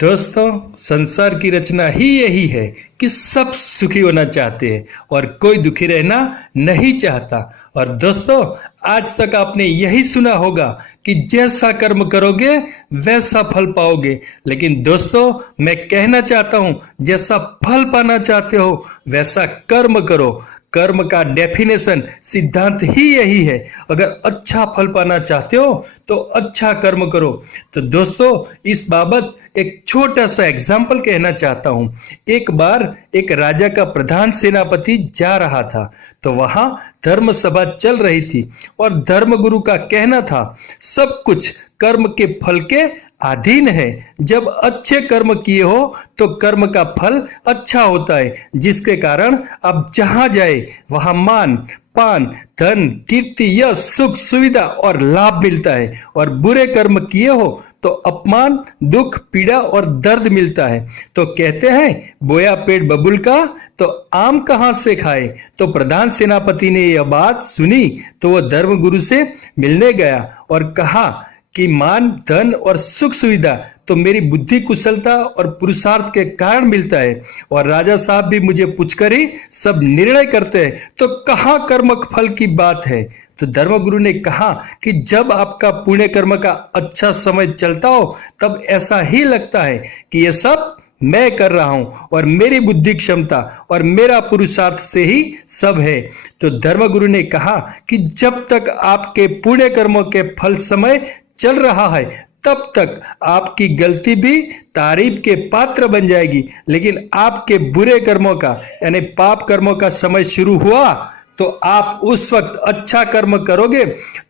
दोस्तों, संसार की रचना ही यही है कि सब सुखी होना चाहते हैं और कोई दुखी रहना नहीं चाहता। और दोस्तों, आज तक आपने यही सुना होगा कि जैसा कर्म करोगे वैसा फल पाओगे। लेकिन दोस्तों, मैं कहना चाहता हूं, जैसा फल पाना चाहते हो वैसा कर्म करो। कर्म का डेफिनेशन सिद्धांत ही यही है। अगर अच्छा फल पाना चाहते हो तो अच्छा कर्म करो। तो दोस्तों, इस बाबत एक छोटा सा एग्जाम्पल कहना चाहता हूं। एक बार एक राजा का प्रधान सेनापति जा रहा था, तो वहां धर्म सभा चल रही थी और धर्मगुरु का कहना था सब कुछ कर्म के फल के अधीन है। जब अच्छे कर्म किए हो तो कर्म का फल अच्छा होता है, जिसके कारण आप जहां जाए वहां मान पान धन कीर्ति यश सुख सुविधा और लाभ मिलता है। और बुरे कर्म किए हो तो अपमान दुख पीड़ा और दर्द मिलता है। तो कहते हैं बोया पेट बबुल का तो आम कहां से खाए। तो प्रधान सेनापति ने यह बात सुनी तो वो धर्मगुरु से मिलने गया और कहा कि मान धन और सुख सुविधा तो मेरी बुद्धि कुशलता और पुरुषार्थ के कारण मिलता है, और राजा साहब भी मुझे पूछकर ही सब निर्णय करते हैं, तो कहां कर्म फल की बात है। तो धर्मगुरु ने कहा कि जब आपका पुण्य कर्म का अच्छा समय चलता हो तब ऐसा ही लगता है कि ये सब मैं कर रहा हूं और मेरी बुद्धि क्षमता और मेरा पुरुषार्थ से ही सब है। तो धर्मगुरु ने कहा कि जब तक आपके पुण्य कर्मों के फल समय चल रहा है तब तक आपकी गलती भी तारीफ के पात्र बन जाएगी, लेकिन आपके बुरे कर्मों का यानी पाप कर्मों का समय शुरू हुआ तो आप उस वक्त अच्छा कर्म करोगे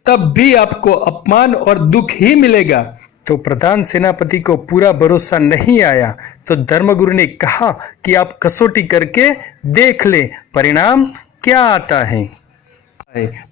तब भी आपको अपमान और दुख ही मिलेगा। तो प्रधान सेनापति को पूरा भरोसा नहीं आया, तो धर्मगुरु ने कहा कि आप कसौटी करके देख ले परिणाम क्या आता है।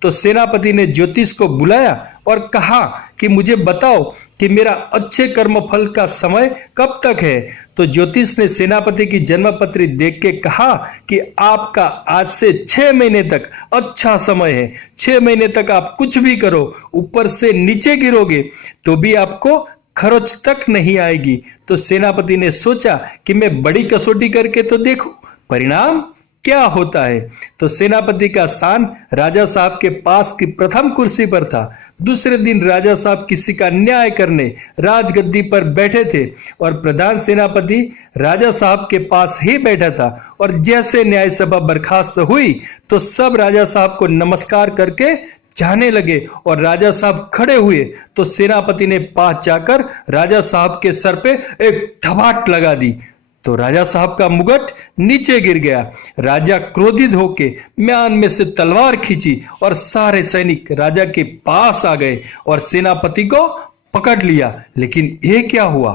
तो सेनापति ने ज्योतिष को बुलाया और कहा कि मुझे बताओ कि मेरा अच्छे कर्म फल का समय कब तक है। तो ज्योतिष ने सेनापति की जन्मपत्री देख के कहा कि आपका आज से 6 महीने तक अच्छा समय है। 6 महीने तक आप कुछ भी करो, ऊपर से नीचे गिरोगे तो भी आपको खरोच तक नहीं आएगी। तो सेनापति ने सोचा कि मैं बड़ी कसौटी करके तो देखूं परिणाम क्या होता है। तो सेनापति का स्थान राजा साहब के पास की प्रथम कुर्सी पर था। दूसरे दिन राजा साहब किसी का न्याय करने राजगद्दी पर बैठे थे और प्रधान सेनापति राजा साहब के पास ही बैठा था। और जैसे न्याय सभा बर्खास्त हुई तो सब राजा साहब को नमस्कार करके जाने लगे और राजा साहब खड़े हुए तो सेनापति ने पास जाकर राजा साहब के सर पे एक धबाट लगा दी। तो राजा साहब का मुकुट नीचे गिर गया। राजा क्रोधित होके म्यान में से तलवार खींची और सारे सैनिक राजा के पास आ गए और सेनापति को पकड़ लिया। लेकिन ये क्या हुआ,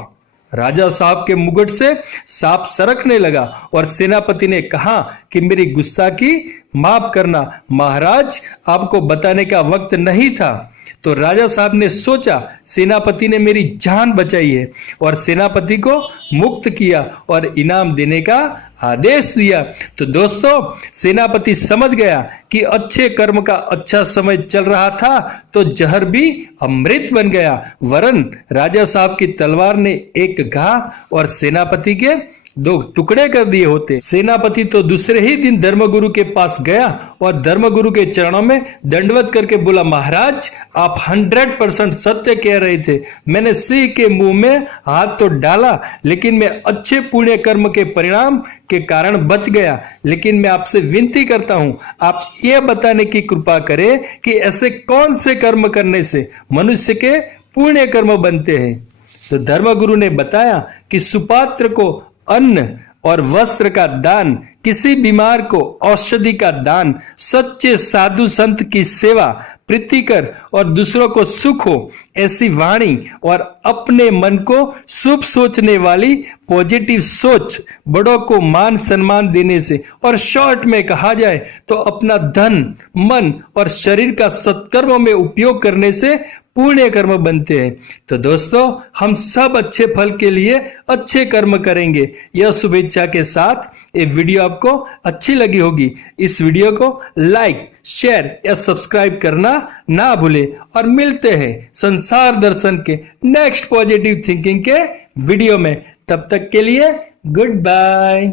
राजा साहब के मुकुट से सांप सरकने लगा और सेनापति ने कहा कि मेरी गुस्ताखी माफ करना महाराज, आपको बताने का वक्त नहीं था। तो राजा साहब ने सोचा सेनापति ने मेरी जान बचाई है और सेनापति को मुक्त किया और इनाम देने का आदेश दिया। तो दोस्तों, सेनापति समझ गया कि अच्छे कर्म का अच्छा समय चल रहा था तो जहर भी अमृत बन गया, वरन राजा साहब की तलवार ने एक घाव और सेनापति के 2 टुकड़े कर दिए होते। सेनापति तो दूसरे ही दिन धर्मगुरु के पास गया और धर्मगुरु के चरणों में दंडवत करके बोला, महाराज आप 100% सत्य कह रहे थे। मैंने सिंह के मुंह में हाथ तो डाला लेकिन मैं अच्छे पुण्य कर्म के परिणाम के कारण बच गया। लेकिन मैं आपसे विनती करता हूं, आप ये बताने की कृपा करें कि ऐसे कौन से कर्म करने से मनुष्य के पुण्य कर्म बनते हैं। तो धर्मगुरु ने बताया कि सुपात्र को अन्न और वस्त्र का दान, किसी बीमार को औषधि का दान, सच्चे साधु संत की सेवा, प्रीतिकर और दूसरों को सुख हो ऐसी वाणी और अपने मन को शुभ सोचने वाली पॉजिटिव सोच, बड़ों को मान सम्मान देने से, और शॉर्ट में कहा जाए तो अपना धन मन और शरीर का सत्कर्म में उपयोग करने से पुण्य कर्म बनते हैं। तो दोस्तों, हम सब अच्छे फल के लिए अच्छे कर्म करेंगे। यह शुभेच्छा के साथ ये वीडियो आपको अच्छी लगी होगी। इस वीडियो को लाइक शेयर या सब्सक्राइब करना ना भूले और मिलते हैं संसार दर्शन के नेक्स्ट पॉजिटिव थिंकिंग के वीडियो में। तब तक के लिए गुड बाय।